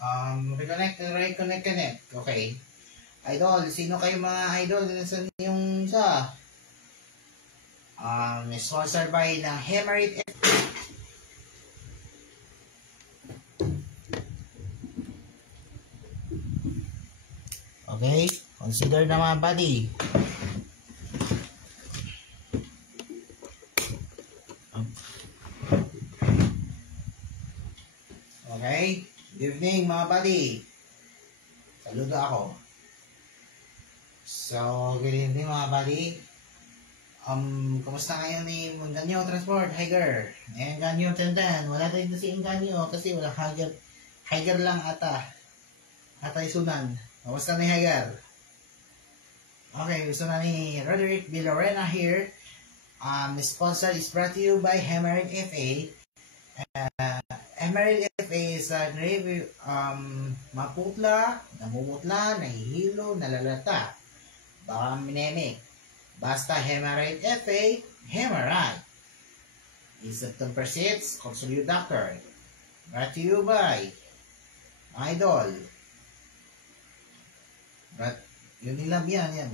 Reconnect. Okay. Idol, sino kayo mga idol? Saan yung isa? Sponsored by na Hemorrhage. Okay, consider na mga buddy. Okay, good evening mga buddy. Saludo ako. So, good evening mga buddy. Kumusta kayo ni Enganyo Transport, Higer? Enganyo Tenden, wala tayo si Enganyo kasi wala Higer lang ata isunan. Kumusta ni Higer? Okay, gusto na ni Roderick Villarena here. Sponsor is brought to you by Hemorrhage FA. Hemorrhage FA is a grave, maputla, namumutla, nahihilo, nalalata. Baka minemic. Basta Hemorrhage FA, Hemorrhage. Is September 6, consult your doctor. Brought to you by Idol. Yun nila yan.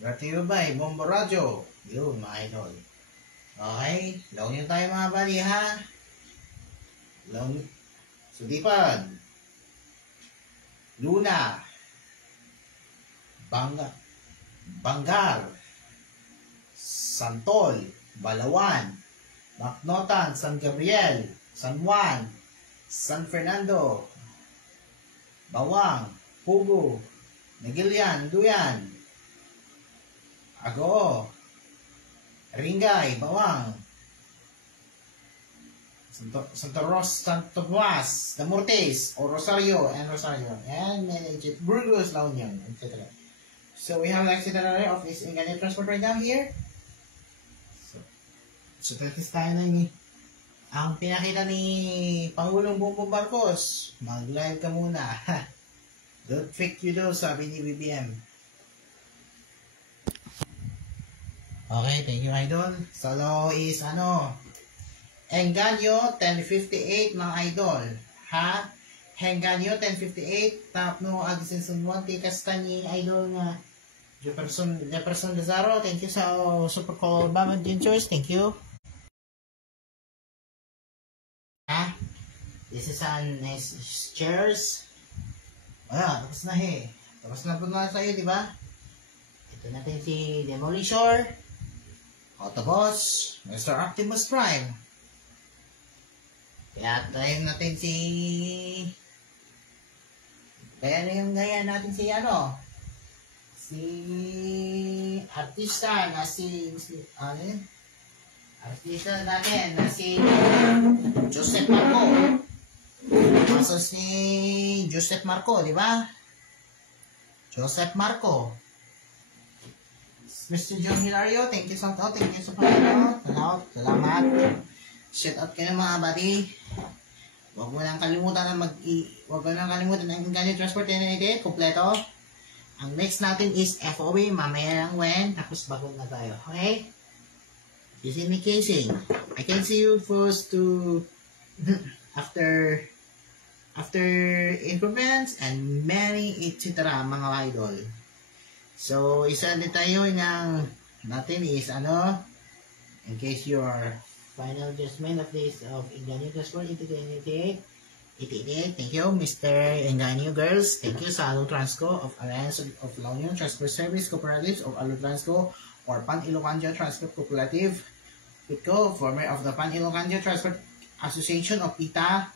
Brought to you by Bombo Radio. Yun, mga idol. Okay, laon yun tayo mga buddy ha. Laon, Sudipan, Luna, Bangar, Santol, Balawan, Macnotan, San Gabriel, San Juan, San Fernando, Bawang, Pugo, Negilian, Duyan, Agoo, Ringay, Bawang, Santo Tomas, Damortes, or Rosario, and Burgos, La Union, etc. So we have an accident of this Enganyo Transport right now here. So test tayo na ni ang pinakita ni Pangulong Bongbong Marcos. Mag-live ka muna. Don't fake you daw, sabi ni BBM. Okay, thank you idol. Solo is Enganyo 1058 mga idol. Ha? Enganyo 1058 tap no agsensun 1 tikas ni idol nga Jefferson Lazaro. Thank you sa super call Bama Gingers. Thank you. Ha? This is an nice chairs. Wala, tapos na Tapos na po na sa'yo, di ba? Ito natin si Demolishor, Autoboss, Mr. Optimus Prime. Kaya tayo natin Kaya natin si artista na artista natin na si Joseph Marco. Kaso si Joseph Marco, di ba? Joseph Marco. Mr. John Hilario, thank you so much. Thank you so much. Salamat. Shout out kayo mga buddy. Huwag mo lang kalimutan ang Enganyo Transport NND, kompleto. Ang next natin is FOB, mamaya lang when, tapos bagong na tayo. Okay? This is me casing. I can see you first to after improvements and many etc. mga idol. So, isa din tayo ng natin is in case your final adjustment of this of Enganyo Transport 88. Thank you, Mr. Enganyo Girls. Thank you sa Alutransco of Alliance of La Union Transport Service Cooperatives of Alutransco or Pan-Ilocandia Transport Cooperative. Pitco, former of the Pan-Ilocandia Transport Association of ITA.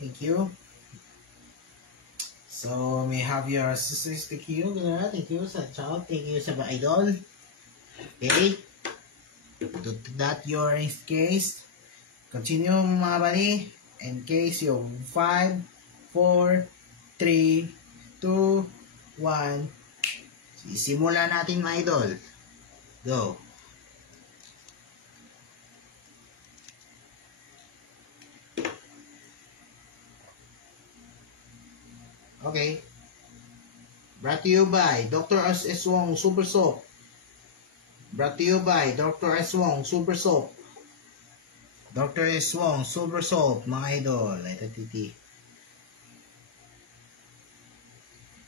Thank you. So, may have your sisters. Thank you sa child. Thank you sa idol. Okay. To that your case. Continue mga bali. In case yung 5, 4, 3, 2, 1. Sisimula natin mga idol. Go. Okay. Brought to you by Dr. S. Wong Super Soap. Brought to you by Dr. S. Wong Super Soap. Dr. S. Wong Super Soap, mga idol. Ito titi.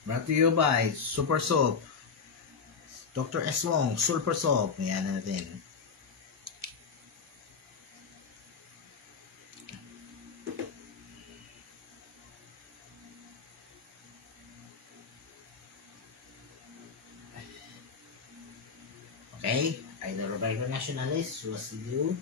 Brought to you by Super Soap. Dr. S. Wong, Super Soap. Ayan na natin. Okay, Idol Roberto Nacionales was you.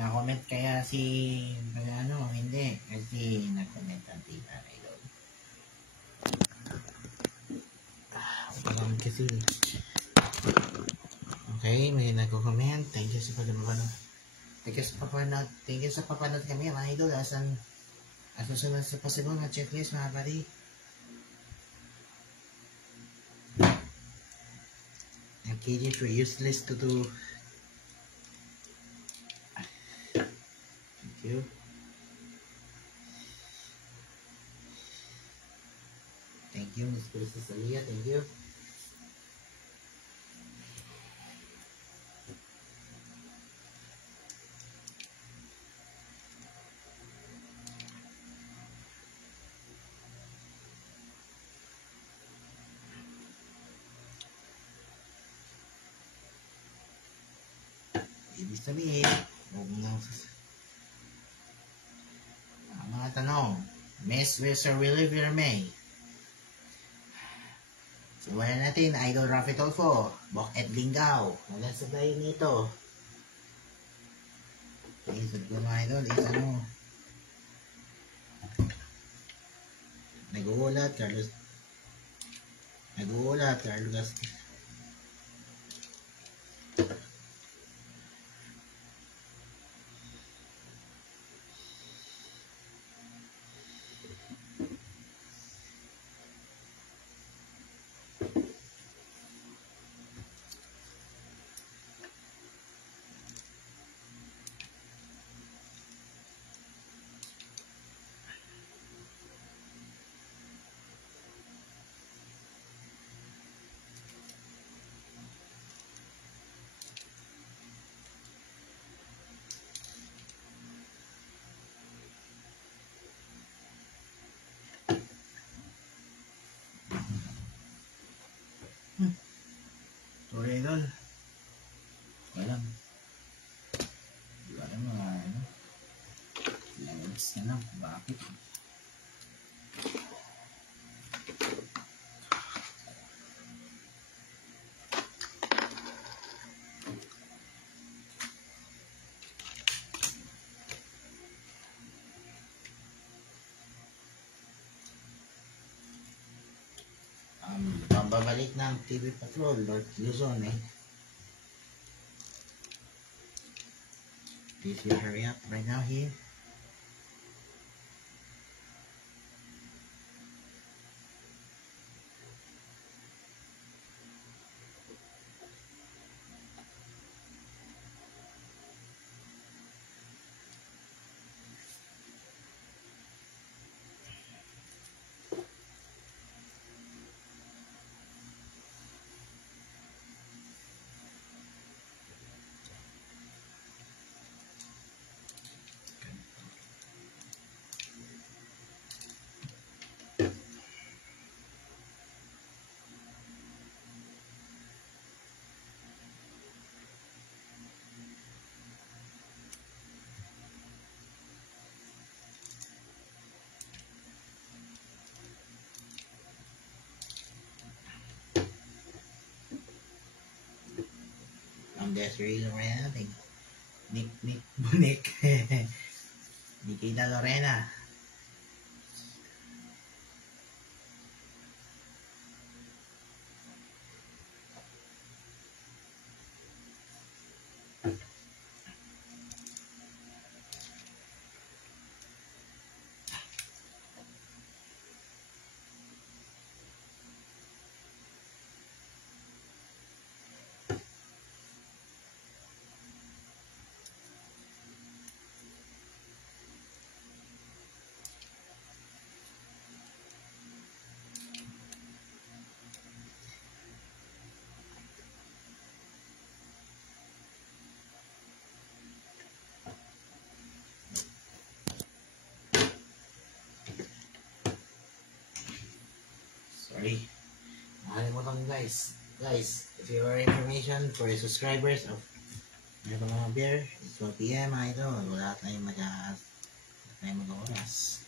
Na-comment kaya si ano, hindi kasi na-comment ang tita Idol. Kasi okay, may nagko-comment. Thank you sa pagpapanood. Thank you sa papanood kami mga idol. Asan susunod sa pasunod na checklist mga buddy. Ang KJ for useless to do. Thank you. Thank you, Miss Princess Aliyah. Thank you. Ibig sabihin, mga tanong. Miss Sir Willie Vermey. Simulan natin, Idol Rafi Tolfo, Bok Ed Lingaw. Walang sabay nito. Isip ko mga idol, ano. Nag-uulat, Carlos Gasquez. Sorry idol. Walang. Walang mga ano. Langs na lang. Bakit? Pambabalik ng TV Patrol, Lord Luzon eh. Please you hurry up right now here. Desiree Lorena. Nick Bunik. Nikita Lorena. Sorry. Nakalimutan ko guys. Guys, if you are information for your subscribers of mga beer, it's 4 PM mga idol. Wala tayong mag-oras.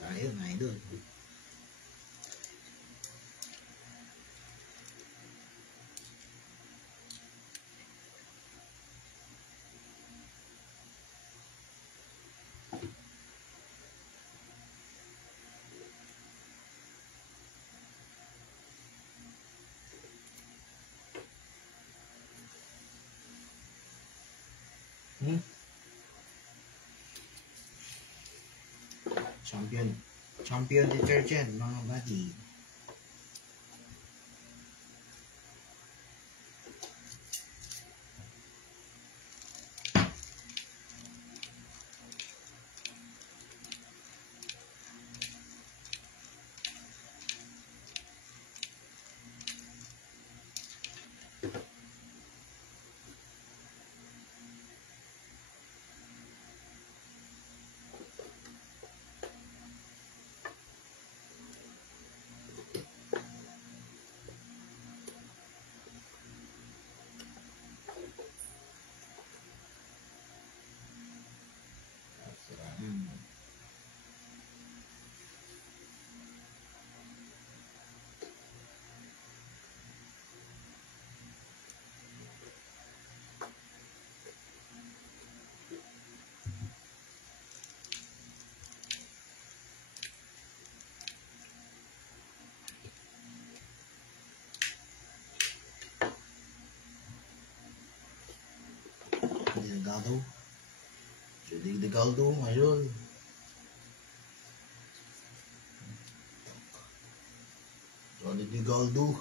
Tayo mga idol. Champion detergent mga buddy. Delgado ngayon. Johnny Delgado.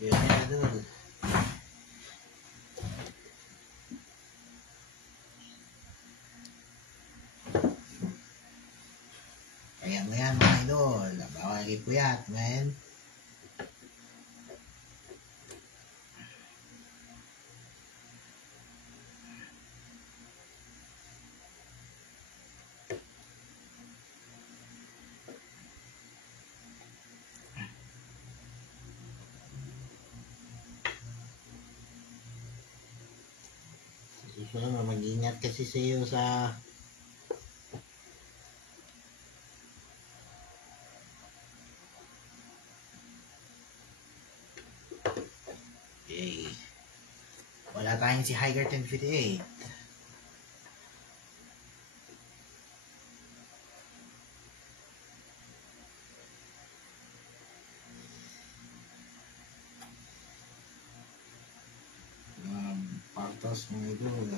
Yun na idol. Kaya mo yan mga idol. Bawal kayo puyat, man. Susunod, mag-ingat kasi sa iyo sa wala tayong si Higer 1058. oras mga idol.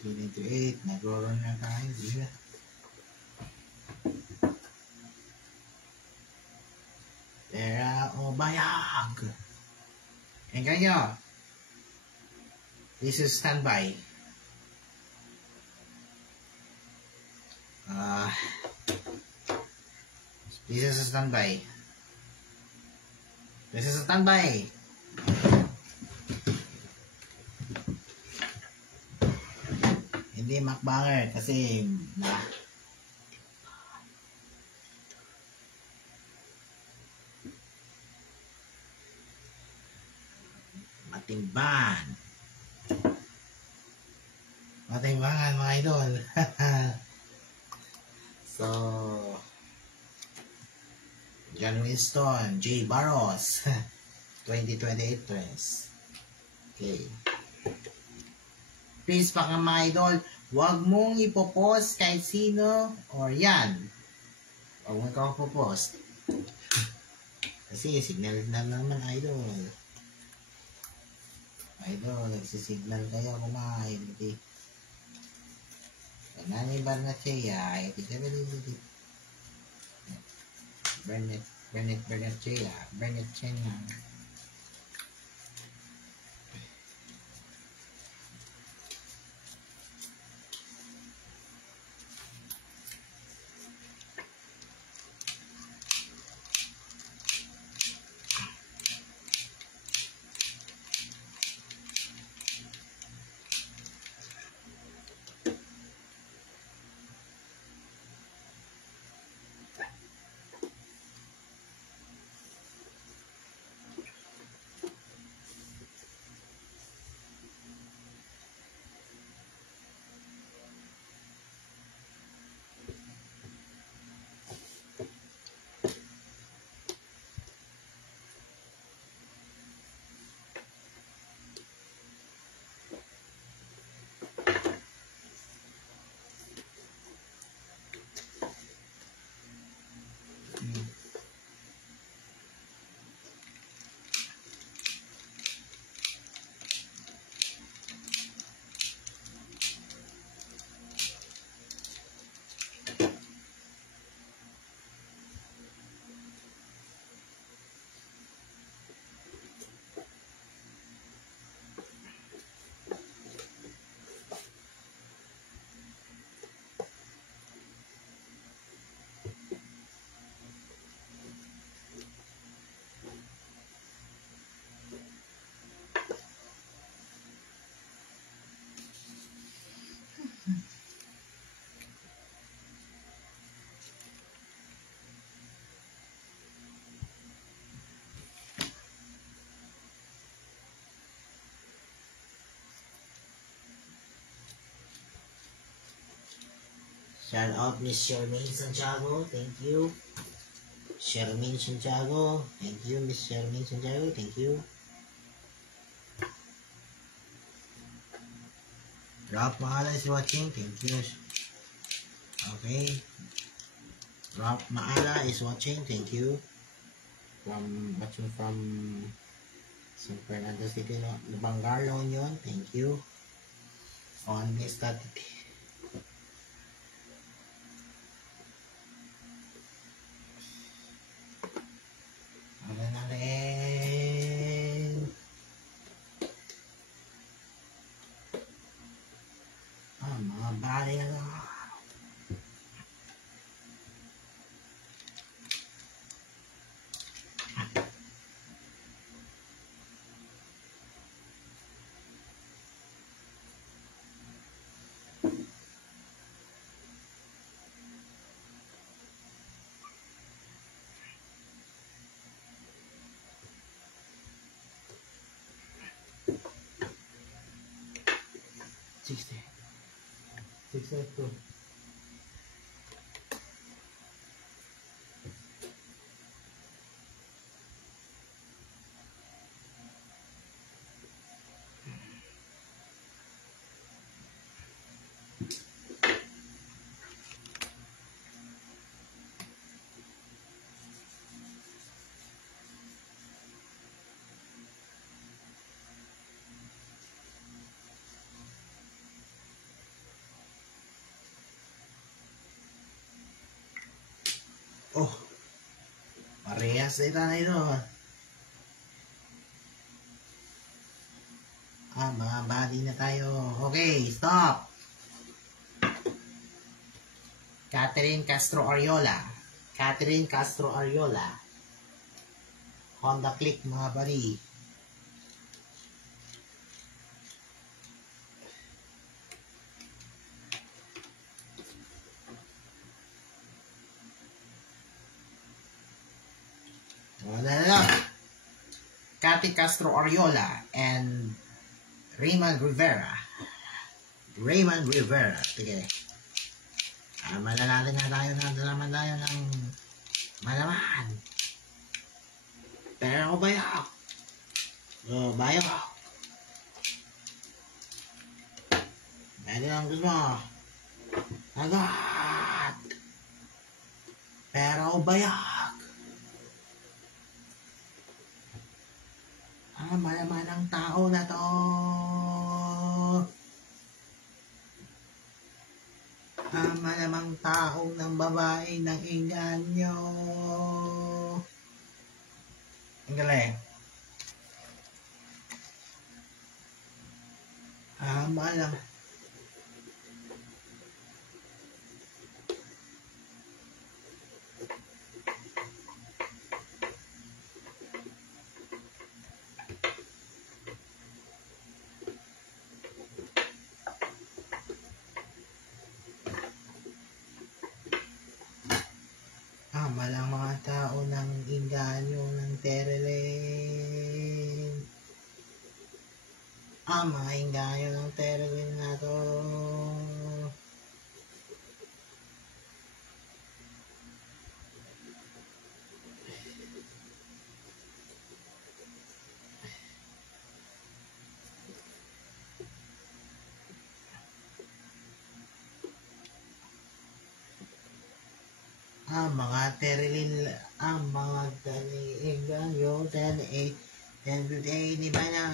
3:98. Nag-run na tayo. Diba? Tera o bayag. And kayo. This is standby. This is a standby. This is a standby. Hindi makbanger kasi matimban. Matimbangan mga idol. So, John Winston, J. Barros, 2028 press. Okay. Please mga idol, huwag mong ipopost kahit sino or yan. Huwag mong ikaw popost. Kasi signal na naman idol. Idol, nagsisignal kayo kumain. Nani Barnachea, Bernachea, Bernachea. Shout out Miss Shermaine Santiago, thank you. Shermaine Santiago, thank you. Miss Shermaine Santiago, thank you. Rob Maala is watching, thank you. Okay. Rob Maala is watching, thank you. Watching from San Fernando City, Bangar, La Union, thank you. On Miss Tatiti. Sixty. 602. Oh, parehas na ito na ito. Mga body na tayo. Okay, stop. Catherine Castro Ariola. Catherine Castro Ariola. Honda Click, mga body. Cathy Castro Ariola and Raymond Rivera. Raymond Rivera. Sige. Malalala na tayo ng malaman. Pero bayak. Oh, bayak. Pwede lang gusto mo. Agad. Pero bayak. Malaman ng tao na to. Malamang tao ng babae ng inganyo. Ang galing. Malamang. Malang mga tao ng inganyo ng Tereling. Mga inganyo ng Tereling na to. Mga Tereling, mga inganyo, 10-8, 10-8, di ba yan?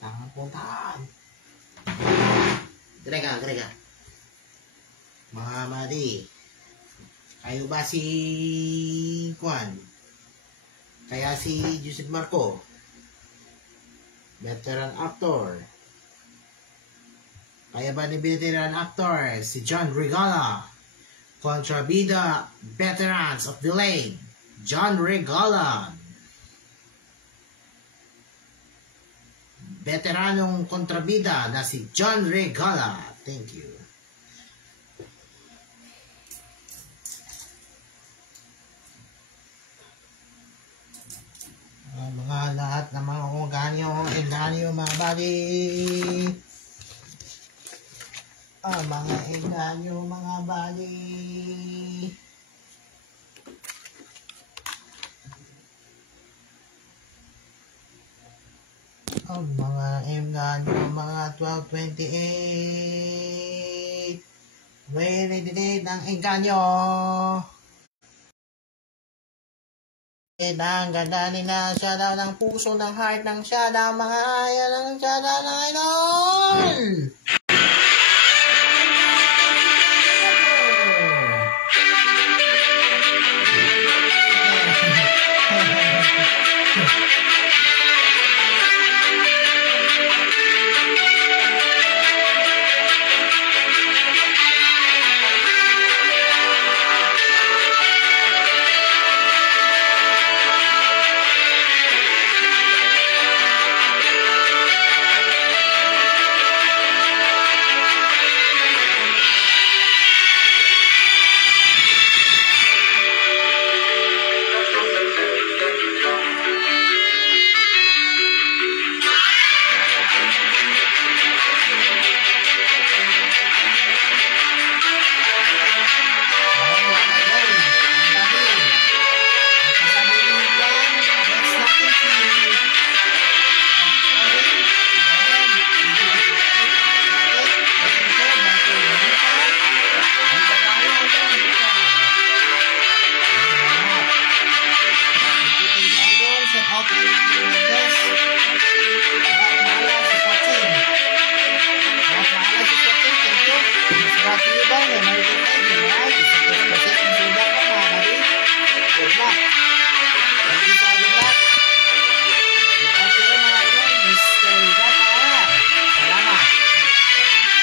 Tangang puntaan. Grega. Mga madi, kayo ba si Juan? Kaya si Joseph Marco? Veteran actor. Kaya ba ni veteran actor si John Regala? Kontrabida Veterans of the Lane, John Regala. Veteranong kontrabida na si John Regala. Thank you. Mga lahat ng mga inganyo, mga bali. Mga inganyo, mga bali. Mga inganyo, mga 1228. Ready ng inganyo. Ang ganda nila, siya daw ng puso, ng heart, ng siya daw, mga ayaw ng siya daw ng idol. see you down there. Merry Christmas, alright? It's a good process ng sugat ko, mga buddy. Good luck. Thank you so good luck. At sila, mga idol, Mr. Gapara. Salamat.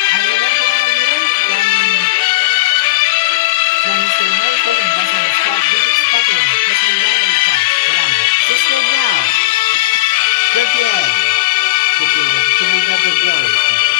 Ang ganda mo again from Mr. Michael and Basa Scott. This is Scotland. Just may lang siya. Salamat. Subscribe now. Good luck. Good luck. Good luck. Good luck.